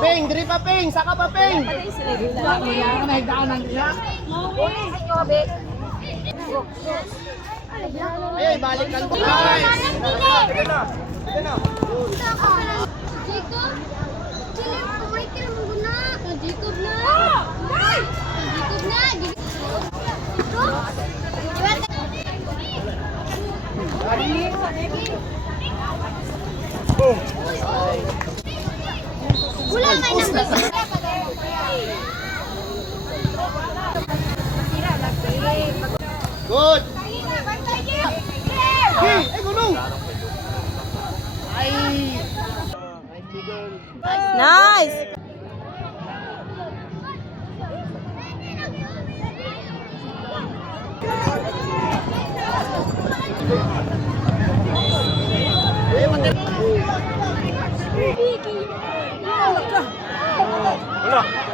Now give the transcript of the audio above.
Ping, diri pa Ping, saka pa Ping. Ay, balik ka po. Jacob Wala nga nang Good. Hey, gulong. Ay. Nice! Wala.